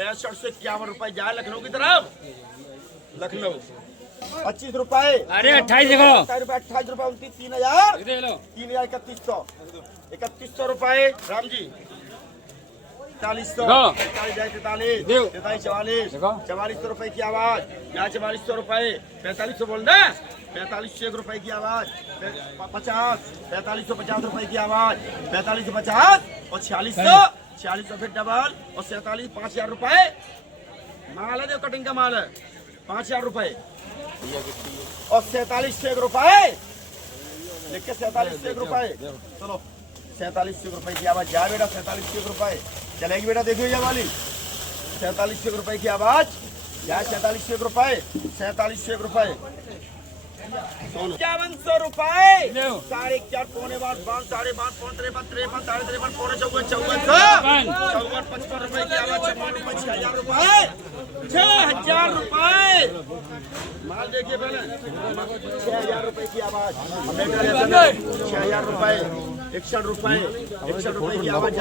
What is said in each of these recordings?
₹6551 जाए लखनऊ की तरफ। लखनऊ 25 रुपए। अरे 28 देखो, 28 रुपए 29, 3000, देख लो 3000, 3100 रुपए। राम जी 4300, 43, 44, 4400 रुपए की आवाज। यहाँ 4400 रुपए, 4500 बोल दे, 4501 रुपए की आवाज। 50, 4550 रुपए की आवाज। 4550 और 4600 फिर डबल और 47, 5000 रुपए माल है। देखो कटिंग का माल है, 5000 रुपए और 4701 रुपए। लिख के 4701 रुपए। चलो 4701 रुपए की आवाज। जा बेटा 4701 रुपए चलेगी बेटा। देखिए ये वाली 4701 रुपए की आवाज। या 4701 रुपए, 4701 रुपए। 5100 रुपए। 4.5, पौने 5, 5, 5.5, 5, 53, 53, 53, पौने 54, 54, 55 रुपए की आवाज। 56 रुपए, 6000 रुपए, 6000 रुपए माल। देखिए पहले 6000 रुपए की आवाज। 6000 रुपए, 61 रुपए, 61 रुपए की आवाज।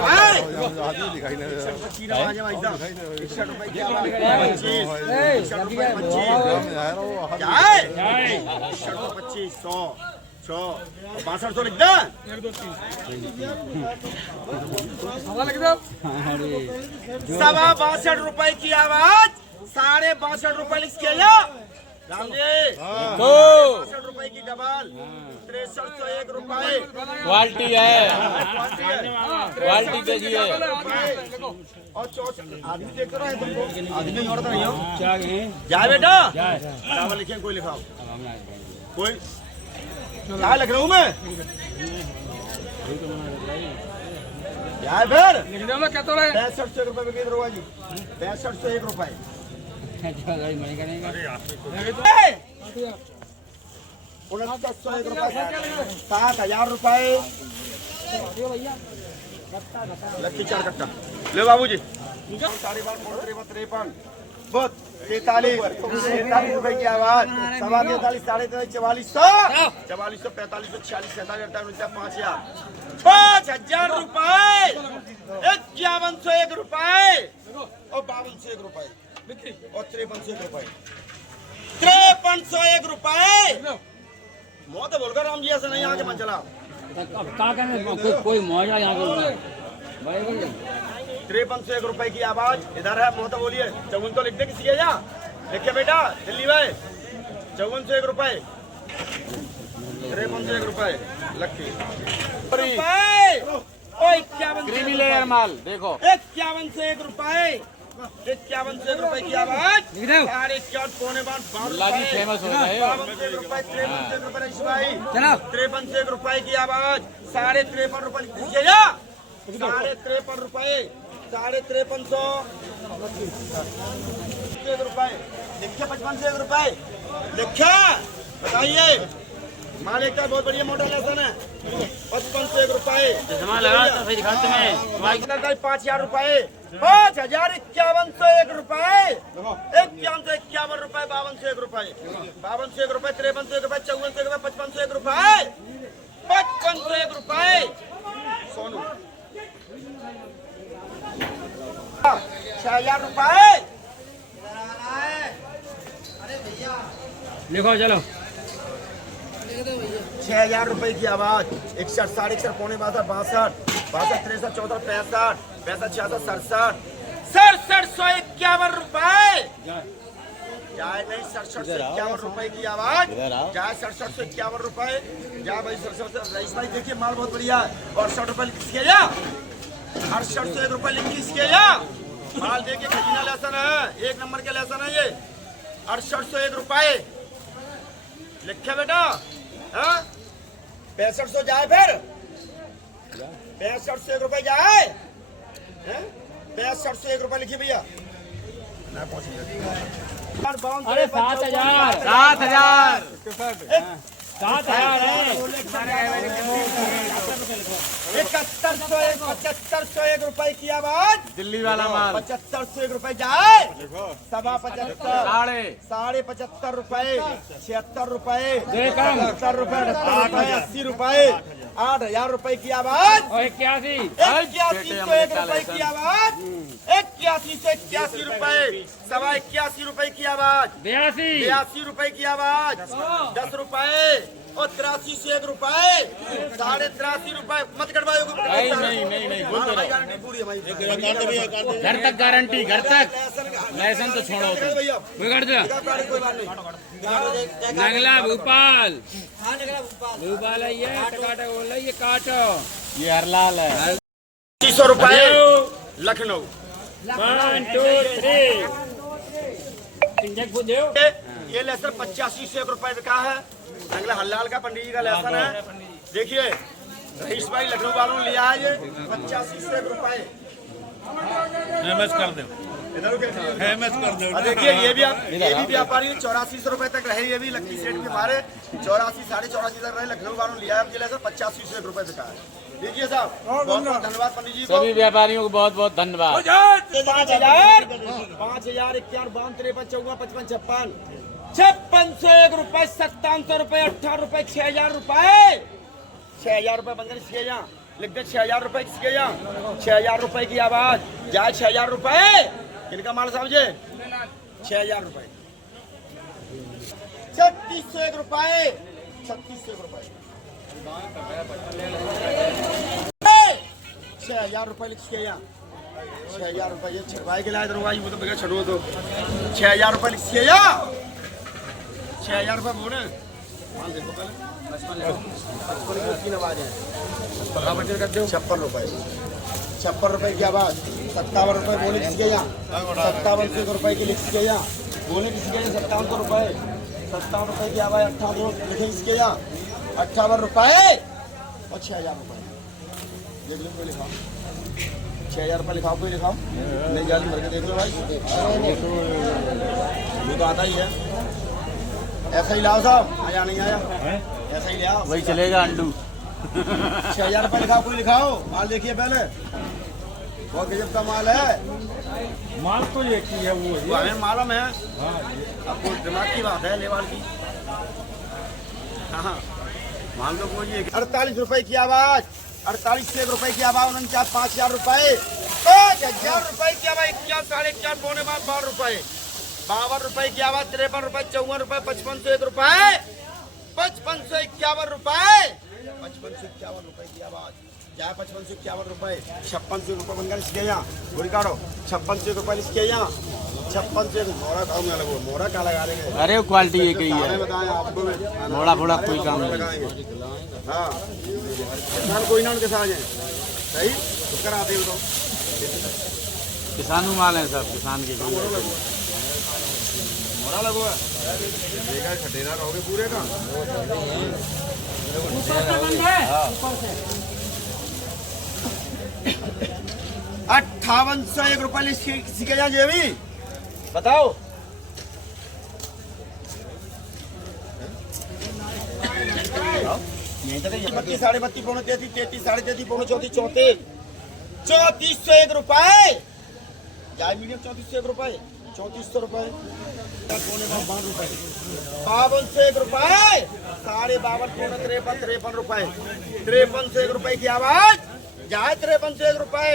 61 रुपए की आवाज। 25, 61 रुपए, 25, 25, 100, 6200 लिख दे। 62 रुपए की आवाज। 62 रुपए लिख के जा राम जी। 62 रुपए की डबल। 6301 रुपए क्वालिटी है, क्वालिटी देखिए। और 64 आदमी देख रहा है तुमको, आदमी और नहीं हो जाए बेटा। चावल लिखे कोई लिखाओ, कोई क्या लखनऊ में जाए फिर। 6500 रुपए में किधर हुआ जी? 6501 रुपए। 6901 रुपए, 7000 रुपए। लक्की 4 कट्टा ले बाबूजी। 12.5, 53, बहुत 43 रुपए की आवाज। 43, 43, 4400, 4400, 4500, 46, 47, 48, 5000, 5000 रुपए। 5101 रुपए और 5201 रुपए और 5301 रुपए, 5301 रुपए। मौत बोलकर राम जी ऐसे नहीं आगे मन चला। कोई मौजा यहाँ 5301 रुपए की आवाज। इधर है मोहता बोलिए। 54 तो लिख दे किसी के जा। लिखे बेटा दिल्ली भाई 5401 रुपए, 5301 रुपए। लक्की 51 लेयर माल देखो। 5101 रुपए, 5101 रुपए की आवाज। 4.5, पौने 5, फेमस हो रहा है। 52 रुपए, 53 रुपए भाई। 5301 रुपए की आवाज। 53.5 रुपए लिख दीजिए जा। 53.5 रुपए, 5350 रुपए। लिखे 5501 रुपए लिखा। बताइए माल एक बहुत बढ़िया मॉडल लेसन है। 5501 रुपए। 5000 रुपए, 5101 रुपए, 5151 रुपए, 5201 रुपए, 5201 रुपए, 5301 रुपए, 5401 रुपए, 5501 रुपए, 5501 रुपए। सोनू 6000 रुपए। लिखो चलो। 6000 रुपए की आवाज। 61, 61, पौने 62, 62, 63, 64, 65, 66, 67, 6751 रुपए। जाए नहीं 6751 रुपए की आवाज। जाए 6751 रुपए। जा भाई 67 रईस भाई देखिए माल बहुत बढ़िया है। और 60 रुपए किसके जा। 6801 रुपए लिखी इसके जा। माल देखिए खजीना लहसन है, 1 नंबर के लहसन है ये। 6801 रुपए लिखे बेटा। 6500 जाए फिर। 6501 रुपए जाए। 6501 रुपए लिखिए भैया। अरे 7000, 7000, 7000 है 7101 रुपए की आवाज। दिल्ली वाला माल 7501 रुपए जाए, सवा 75, साढ़े 75 रुपए, 76 रुपए, देखम 70 रुपए, 80 रुपए, 8000 रुपए की आवाज। और 81 8101 रुपए की आवाज, 81 से 81 रुपए, सवा 81 रुपए की आवाज, 82 82 रुपए की आवाज, 10 रुपए और 83 से 1 रुपए, 83.5 रुपए। मत कटवाओ, नहीं गारंटी पूरी है भाई। घर तक गारंटी, घर तक लाइसेंस तो छोड़ो भैया बिगड़ जा कोई बात नहीं। नगला भोपाल भोपाल है ये टकाटा बोल रहा है ये काटो ये हरलाल है 300 रुपए लखनऊ। 1 2 3 इंजेक्ट को दो। ये लहसुन 85 से 1 रुपए बिका है। अगला हल्लाल का पंडित जी का लहसुन है। देखिए रईस भाई लखनऊ वालों ने लिया है ये 85 से 1 रुपए। एमएस कर दो, इधर एमएस कर दो। देखिए ये भी व्यापारी 84 रुपए तक रहे। ये भी लक्की सेठ के मारे 84 84.5 तक रहे। लखनऊ वालों ने लिया है। ये लहसुन 85 से 1 रुपए बिका है। देखिए साहब बहुत बहुत धन्यवाद पंडित जी को। सभी व्यापारियों को बहुत बहुत धन्यवाद। 5000 51 52 53 54 55 56 5601 रुपए 5700 रुपए 18 रुपए 6000 रुपए 6000 रुपए बंद कर इसके यहाँ लिख दे 6000 रुपए किसके यहाँ 6000 रुपए की आवाज जाए 6000 रुपए इनका माल समझे 6000 रुपए 3601 रुपए 3601 रुपए 6000 रुपए लिख के यहाँ 6000 रुपए ये छटवाई के लाए दरोगा वो तो बगैर छड़ो तो 6000 रुपए लिख के यहाँ 6000 रुपए बोले माल देखो पहले 55 की आवाज है 56 रुपए 56 रुपए की आवाज 57 रुपए बोले किसके यहाँ 57 रुपए की लिख के यहाँ बोले किसके यहाँ 57 रुपए 57 रुपए की आवाज 58 लिखे किसके यहाँ 58 रुपए और 6000 रुपए देख लो कोई लिखाओ 6000 रुपए लिखाओ कोई लिखाओ नहीं जाली भर के देख लो भाई वो तो आता ही है ऐसा ही लाओ साहब आया नहीं आया ऐसा ही ले आओ वही चलेगा अंडू 6000 रुपए लिखाओ कोई लिखाओ माल देखिए पहले बहुत गजब का माल है माल तो एक ही है वो हमें मालूम है आपको दिमाग की बात है लेवाल की हाँ माल तो कोई 48 रुपए की आवाज 48 से 1 रुपए की आवाज 49 5000 रुपए 5000 रुपए की आवाज 51 साढ़े 51 पौने 52 रुपए 52 रुपए की आवाज 53 रुपए 54 रुपए 55 से 1 रुपए 55 से 51 रुपए 55 से 51 रुपए की आवाज क्या 55 से 51 रुपए 56 से रुपए बनकर इसके यहाँ गोली काटो 56 से रुपए इसके यहाँ 56 से मोरा काम ना लगो मोरा का लगा देंगे अरे क्वालिटी एक ही है बताएं आपको मोड़ा फोड़ा कोई काम नहीं हाँ किसान कोई ना उनके साथ है सही तो कराते हो तो किसानों माल है सब किसान के मोरा लगो देखा खटेरा रहोगे पूरे का 58 से 1 रुपए सीखे जा जे भी बताओ यहीं तक 32 साढ़े 32 पौने 33 33 साढ़े 33 पौने 34 34 से 1 रुपए जाए मीडियम 34 से 1 रुपए 3400 रुपए पौने 52 रुपए 52 से 1 रुपए साढ़े 52 पौने 53 रुपए 53 से 1 रुपए की आवाज जाए 53 से 1 रुपए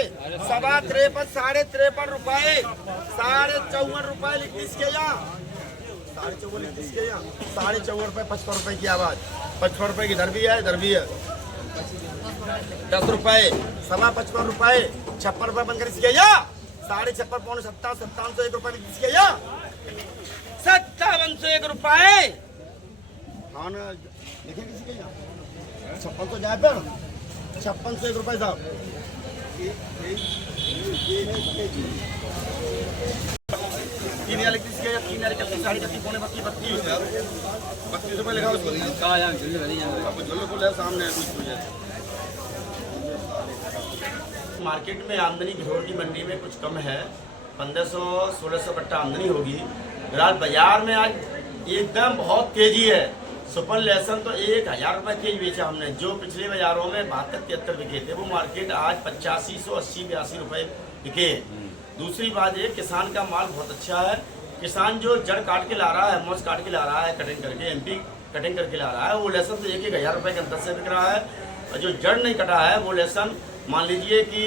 सवा 53 साढ़े 53 रुपए साढ़े 54 रुपए लिख इसके यहाँ साढ़े 54 लिख इसके यहाँ साढ़े 54 रुपए 55 रुपए की आवाज 55 रुपए की इधर भी है 10 रुपए सवा 55 रुपए 56 रुपए बनकर इसके यहाँ साढ़े 56 पौने 57 से 1 रुपए लिख इसके यहाँ 57 से 1 रुपए हाँ ना लिखे किसी के यहाँ 56 तो जाए पर 56 से 1 रुपए साहब तीन लिख इसके 3 साढ़े 31 पौने 32 रुपए लिखा उसको सामने मार्केट में आमदनी घिरोर की मंडी में कुछ कम है 1500-1600 कट्टा आमदनी होगी फिलहाल बाजार में आज एकदम बहुत तेजी है सुपर लहसुन तो 1000 रुपए के बेचा हमने, जो पिछले बाजारों में 72-73 बिके थे वो मार्केट आज 8580-82 रुपए बिके। दूसरी बात ये, किसान का माल बहुत अच्छा है। किसान जो जड़ काट के ला रहा है, मोच काट के ला रहा है, कटिंग करके एमपी कटिंग करके ला रहा है, वो लहसुन तो 1000 रुपए के अंदर से बिक रहा है। और जो जड़ नहीं कटा है वो लहसुन मान लीजिए कि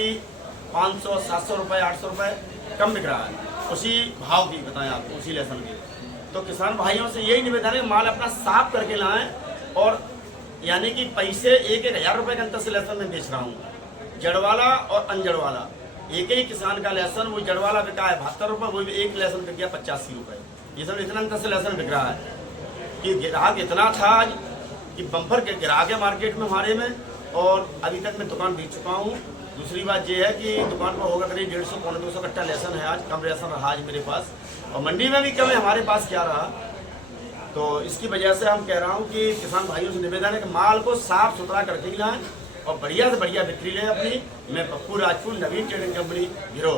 500-700 रुपए 800 रुपए कम बिक रहा है, उसी भाव की बताएं आपको, उसी लहसुन की। तो किसान भाइयों से यही निवेदन है, माल अपना साफ करके लाएं। और यानी कि पैसे 1000 रुपए के अंतर से लहसुन में बेच रहा हूँ, जड़वाला और अनजड़वाला। एक ही किसान का लहसुन, वो जड़वाला बिका है 72 रुपए, वो भी एक लहसुन बिक गया 85 रुपए। ये सब इतना अंतर से लहसुन बिक रहा है कि ग्राहक इतना था आज कि बम्पर के ग्राहक है मार्केट में हमारे में। और अभी तक मैं दुकान बेच चुका हूँ। दूसरी बात ये है कि दुकान पर होगा करीब 150-200 कट्टा लहसुन है आज, कम लहसुन रहा आज मेरे पास, और मंडी में भी कम है, हमारे पास क्या रहा। तो इसकी वजह से हम कह रहा हूँ कि किसान भाइयों से निवेदन है कि माल को साफ सुथरा करके ही लाएं और बढ़िया से बढ़िया बिक्री लें अपनी। मैं पप्पू राजपूत, नवीन ट्रेडिंग कंपनी, गिरोह।